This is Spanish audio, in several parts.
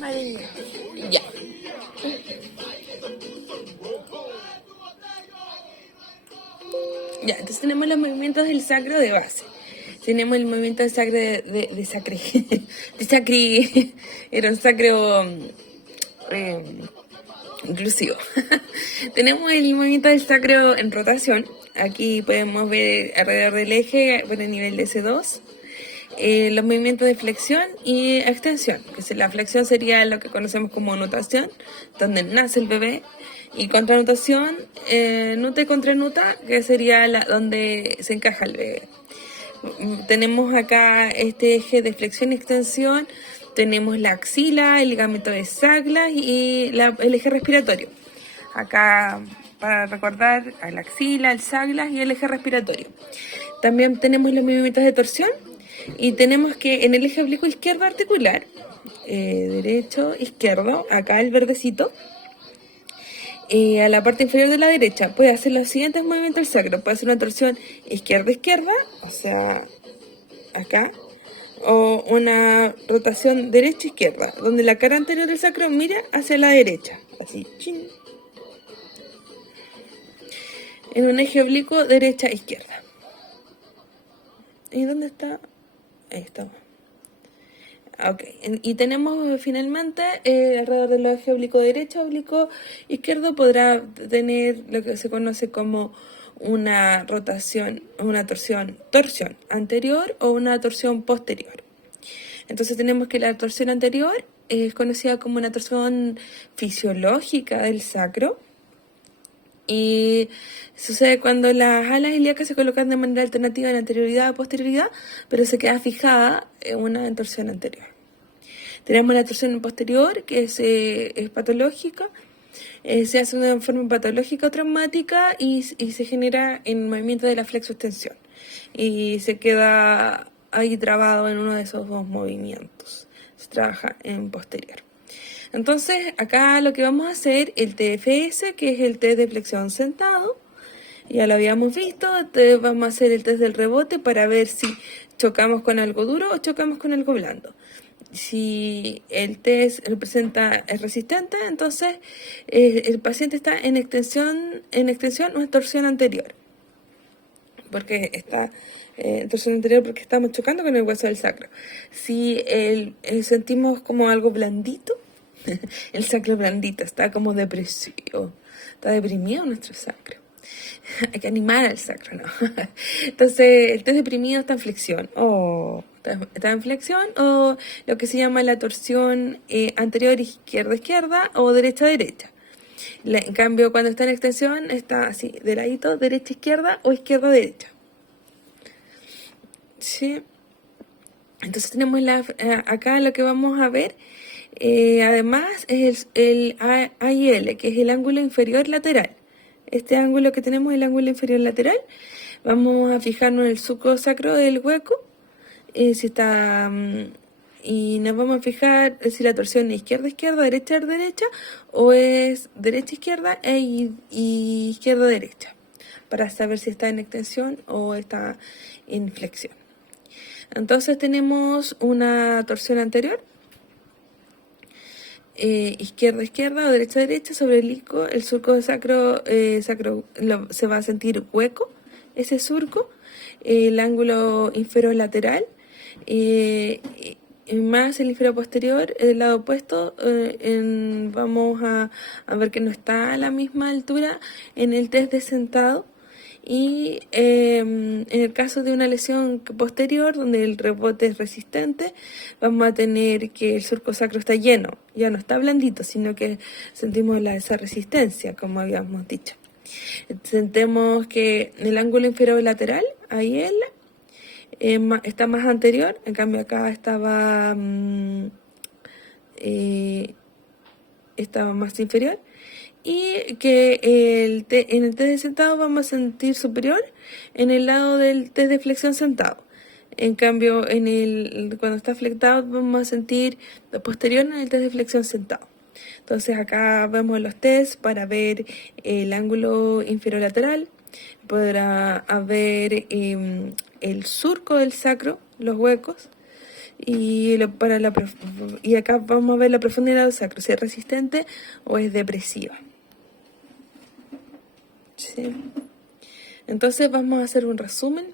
Mariña. Ya. Ya, entonces tenemos los movimientos del sacro de base. Tenemos el movimiento del sacro de sacre. De sacri. Era un sacro inclusivo. Tenemos el movimiento del sacro en rotación. Aquí podemos ver alrededor del eje por el nivel de S2. Los movimientos de flexión y extensión. La flexión sería lo que conocemos como nutación, donde nace el bebé. Y contranutación, nuta y contranuta, que sería donde se encaja el bebé. Tenemos acá este eje de flexión y extensión. Tenemos la axila, el ligamento de Saglas y el eje respiratorio. Acá, para recordar, la axila, el Saglas y el eje respiratorio. También tenemos los movimientos de torsión. Y tenemos que en el eje oblicuo izquierdo articular, derecho, izquierdo, acá el verdecito, a la parte inferior de la derecha, puede hacer los siguientes movimientos del sacro. Puede hacer una torsión izquierda-izquierda, o sea, acá, o una rotación derecha-izquierda, donde la cara anterior del sacro mira hacia la derecha, así, chin. En un eje oblicuo derecha-izquierda. ¿Y dónde está? Ahí está. Ok, y tenemos finalmente alrededor del eje oblicuo derecho, oblicuo izquierdo, podrá tener lo que se conoce como una rotación, una torsión anterior o una torsión posterior. Entonces tenemos que la torsión anterior es conocida como una torsión fisiológica del sacro. Y sucede cuando las alas ilíacas se colocan de manera alternativa en anterioridad o posterioridad, pero se queda fijada en una torsión anterior. Tenemos la torsión posterior, que es patológica, se hace de una forma patológica o traumática y se genera en el movimiento de la flexoextensión. Y se queda ahí trabado en uno de esos dos movimientos. Se trabaja en posterior. Entonces, acá lo que vamos a hacer, el TFS, que es el test de flexión sentado, ya lo habíamos visto. Entonces vamos a hacer el test del rebote para ver si chocamos con algo duro o chocamos con algo blando. Si el test es resistente, entonces el paciente está en extensión o en torsión anterior. Porque está en torsión anterior porque estamos chocando con el hueso del sacro. Si sentimos como algo blandito, el sacro blandito, está como depresivo, está deprimido nuestro sacro. Hay que animar al sacro, ¿no? Entonces, el test deprimido está en flexión, o está en flexión, o lo que se llama la torsión anterior izquierda-izquierda o derecha-derecha. En cambio, cuando está en extensión, está así, de ladito, derecha-izquierda o izquierda-derecha. ¿Sí? Entonces tenemos acá lo que vamos a ver, además, es el AIL, que es el ángulo inferior lateral. Este ángulo que tenemos es el ángulo inferior lateral. Vamos a fijarnos en el surco sacro del hueco, si está, y nos vamos a fijar si la torsión es izquierda-izquierda, derecha-derecha, o es derecha-izquierda y izquierda-derecha, para saber si está en extensión o está en flexión. Entonces tenemos una torsión anterior, izquierda-izquierda o derecha-derecha sobre el isco. El surco de sacro se va a sentir hueco, ese surco, el ángulo inferior lateral, más el inferior posterior, el lado opuesto, vamos a ver que no está a la misma altura en el test de sentado. Y en el caso de una lesión posterior, donde el rebote es resistente, vamos a tener que el surco sacro está lleno, ya no está blandito, sino que sentimos esa resistencia, como habíamos dicho. Sentimos que el ángulo inferior lateral, ahí está más anterior, en cambio acá estaba más inferior. Y que en el test de sentado vamos a sentir superior en el lado del test de flexión sentado. En cambio, cuando está flectado vamos a sentir posterior en el test de flexión sentado. Entonces acá vemos los tests para ver el ángulo inferior lateral. Podrá haber el surco del sacro, los huecos, y acá vamos a ver la profundidad del sacro, si es resistente o es depresiva. ¿Sí? Entonces vamos a hacer un resumen,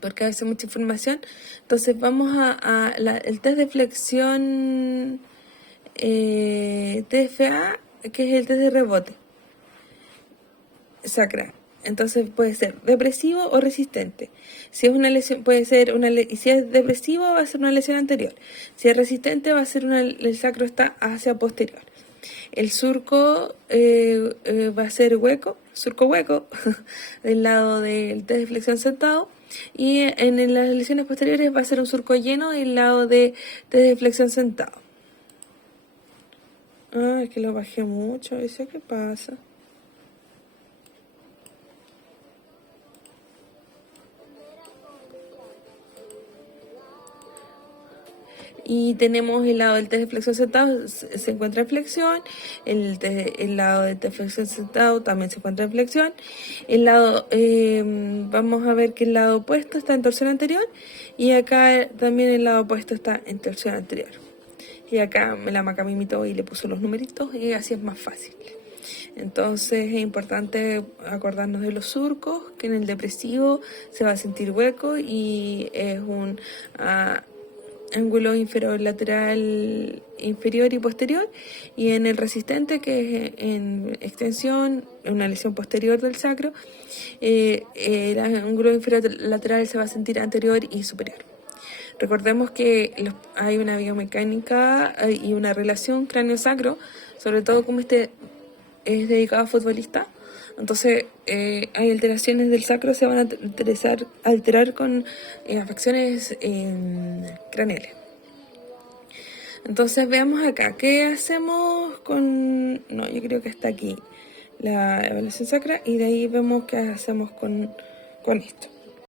porque a veces mucha información. Entonces vamos el test de flexión TFA, que es el test de rebote sacral. Entonces puede ser depresivo o resistente. Si es una lesión, puede ser si es depresivo, va a ser una lesión anterior. Si es resistente, va a ser el sacro está hacia posterior. El surco va a ser surco hueco, del lado del test de flexión sentado. Y en las lesiones posteriores va a ser un surco lleno del lado de test de flexión sentado. Es que lo bajé mucho, ¿eso qué pasa? Y tenemos el lado del test de flexión sentado, se encuentra en flexión. El lado del test de flexión sentado también se encuentra en flexión. Vamos a ver que el lado opuesto está en torsión anterior. Y acá también el lado opuesto está en torsión anterior. Y acá la maca me imitó y le puso los numeritos y así es más fácil. Entonces es importante acordarnos de los surcos, que en el depresivo se va a sentir hueco y es un ángulo inferior lateral inferior y posterior, y en el resistente, que es en extensión, una lesión posterior del sacro, el ángulo inferior lateral se va a sentir anterior y superior. Recordemos que hay una biomecánica y una relación cráneo-sacro, sobre todo como este es dedicado a futbolistas. Entonces hay alteraciones del sacro, se van a alterar con afecciones craneales. Entonces veamos acá, ¿qué hacemos con...? No, yo creo que está aquí la evaluación sacra, y de ahí vemos qué hacemos con esto.